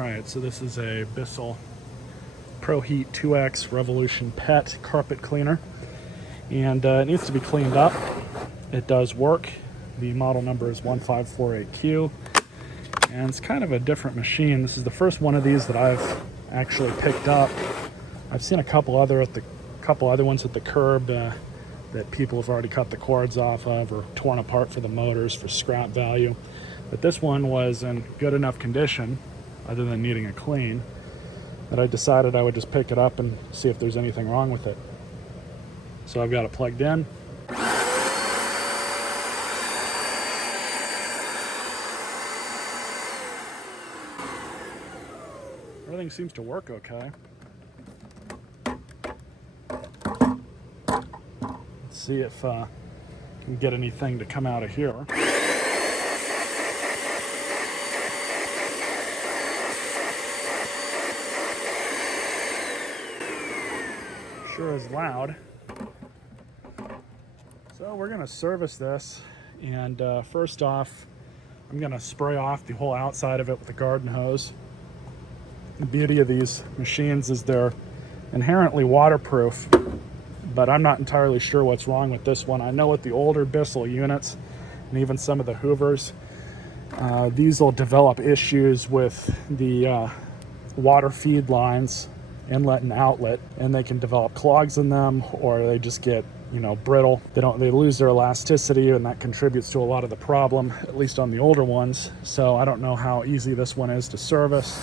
Alright, so this is a Bissell ProHeat 2X Revolution Pet carpet cleaner, and it needs to be cleaned up. It does work. The model number is 1548Q, and it's kind of a different machine. This is the first one of these that I've actually picked up. I've seen a couple other ones at the curb that people have already cut the cords off of or torn apart for the motors for scrap value. But this one was in good enough condition, other than needing a clean, that I decided I would just pick it up and see if there's anything wrong with it. So I've got it plugged in. Everything seems to work okay. Let's see if I can get anything to come out of here. Sure is loud. So we're going to service this, and first off, I'm going to spray off the whole outside of it with a garden hose. The beauty of these machines is they're inherently waterproof, but I'm not entirely sure what's wrong with this one. I know with the older Bissell units and even some of the Hoovers, these will develop issues with the water feed lines, inlet and outlet, and they can develop clogs in them, or they just get, brittle. They lose their elasticity, and that contributes to a lot of the problem, at least on the older ones. So I don't know how easy this one is to service.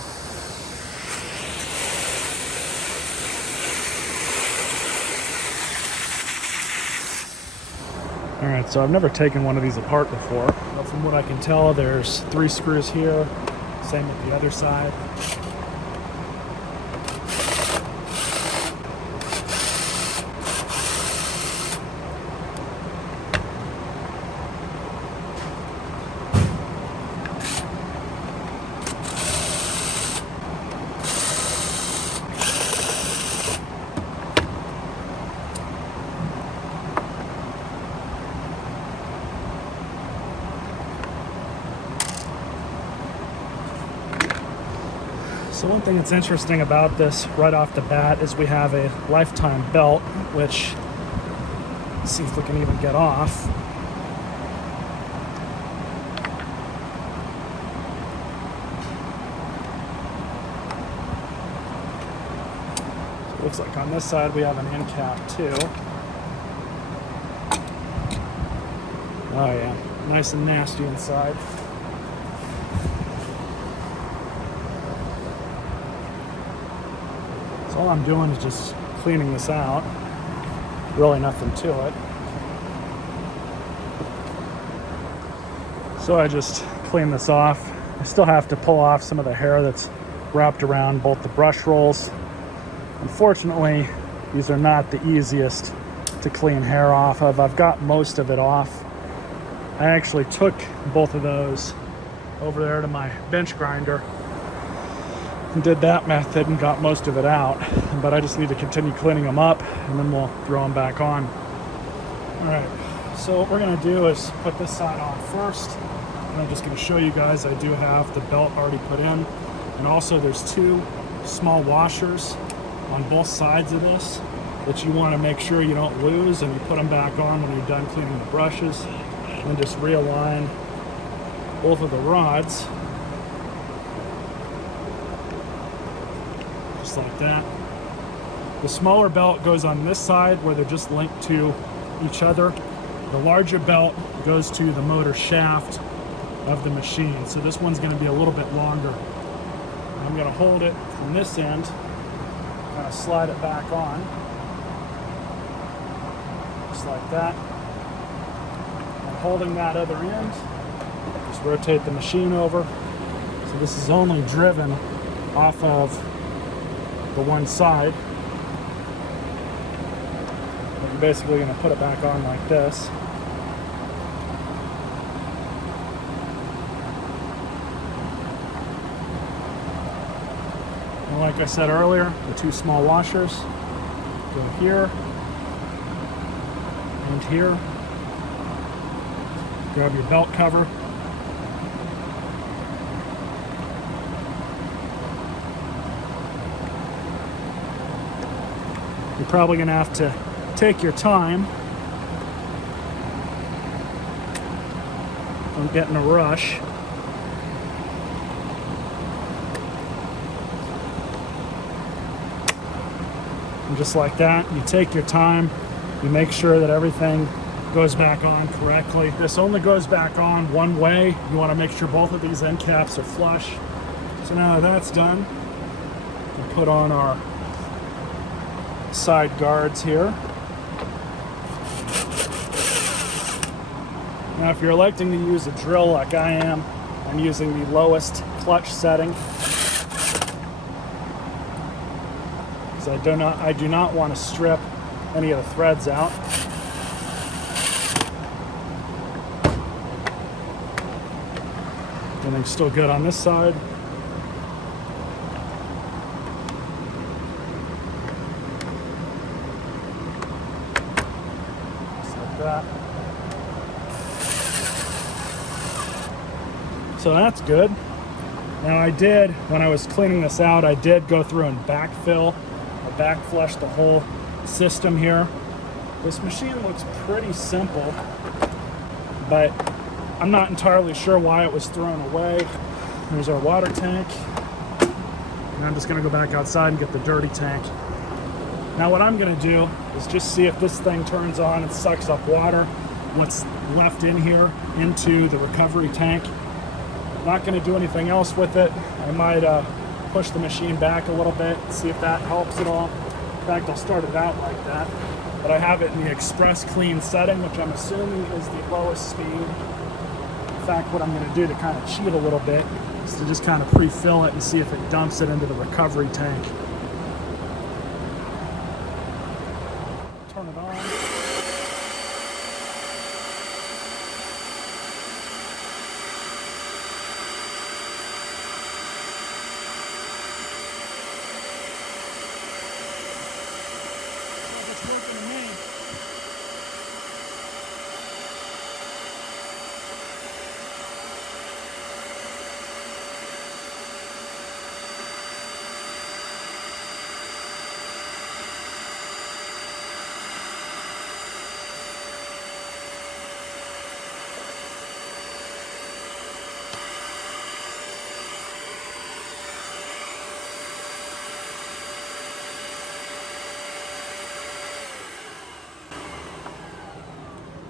All right, so I've never taken one of these apart before, but from what I can tell, there's 3 screws here, same with the other side. So one thing that's interesting about this right off the bat is we have a lifetime belt, which, let's see if we can even get off. So it looks like on this side we have an end cap too. Oh yeah, nice and nasty inside. All I'm doing is just cleaning this out. Really nothing to it. So I just clean this off. I still have to pull off some of the hair that's wrapped around both the brush rolls. Unfortunately, these are not the easiest to clean hair off of. I've got most of it off. I actually took both of those over there to my bench grinder and did that method and got most of it out, but I just need to continue cleaning them up, and then we'll throw them back on. All right, so what we're going to do is put this side on first, and I'm just going to show you guys I do have the belt already put in, and also there's 2 small washers on both sides of this that you want to make sure you don't lose, and you put them back on when you're done cleaning the brushes, and just realign both of the rods like that. The smaller belt goes on this side where they're just linked to each other. The larger belt goes to the motor shaft of the machine. So this one's going to be a little bit longer. I'm going to hold it from this end, kind of slide it back on, just like that. And holding that other end, just rotate the machine over. So this is only driven off of the one side. But you're basically going to put it back on like this. And like I said earlier, the 2 small washers go here and here. Grab your belt cover. you're probably going to have to take your time. Don't get in a rush. And just like that, you take your time, you make sure that everything goes back on correctly. This only goes back on one way. You want to make sure both of these end caps are flush. So now that that's done, we put on our side guards here. Now if you're electing to use a drill like I am, I'm using the lowest clutch setting. Because I do not want to strip any of the threads out. Everything's still good on this side. Just like that. So that's good. Now when I was cleaning this out, I did go through and backfill, or backflush the whole system here. This machine looks pretty simple, but I'm not entirely sure why it was thrown away. There's our water tank. And I'm just gonna go back outside and get the dirty tank. Now what I'm gonna do is just see if this thing turns on and sucks up water, what's left in here, into the recovery tank. I'm not gonna do anything else with it. I might push the machine back a little bit, see if that helps at all. In fact, I'll start it out like that. But I have it in the express clean setting, which I'm assuming is the lowest speed. In fact, what I'm going to do to kind of cheat a little bit is to just kind of pre-fill it and see if it dumps it into the recovery tank. Turn it on. It's working to me.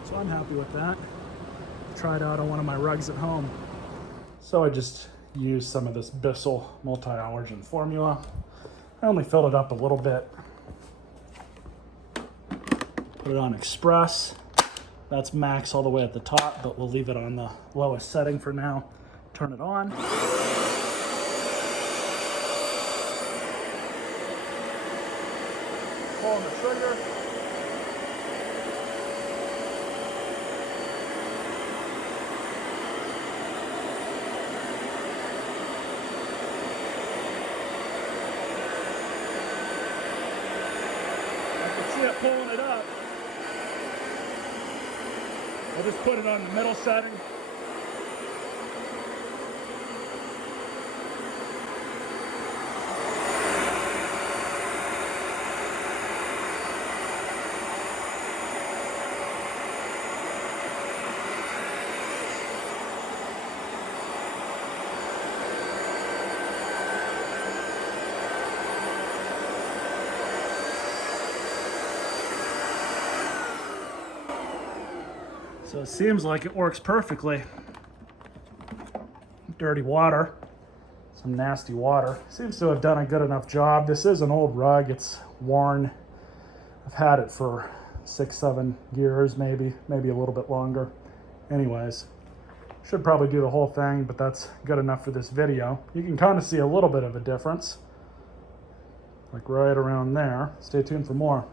So I'm happy with that. Try it out on one of my rugs at home. So I just used some of this Bissell multi-allergen formula. I only filled it up a little bit. Put it on express. That's max all the way at the top, but we'll leave it on the lowest setting for now. Turn it on. Pull on the trigger. See it pulling it up. I'll just put it on the middle setting. So it seems like it works perfectly. Dirty water, some nasty water. Seems to have done a good enough job. This is an old rug, it's worn. I've had it for 6-7 years, maybe a little bit longer. Anyways, should probably do the whole thing, but that's good enough for this video. You can kind of see a little bit of a difference, like right around there. Stay tuned for more.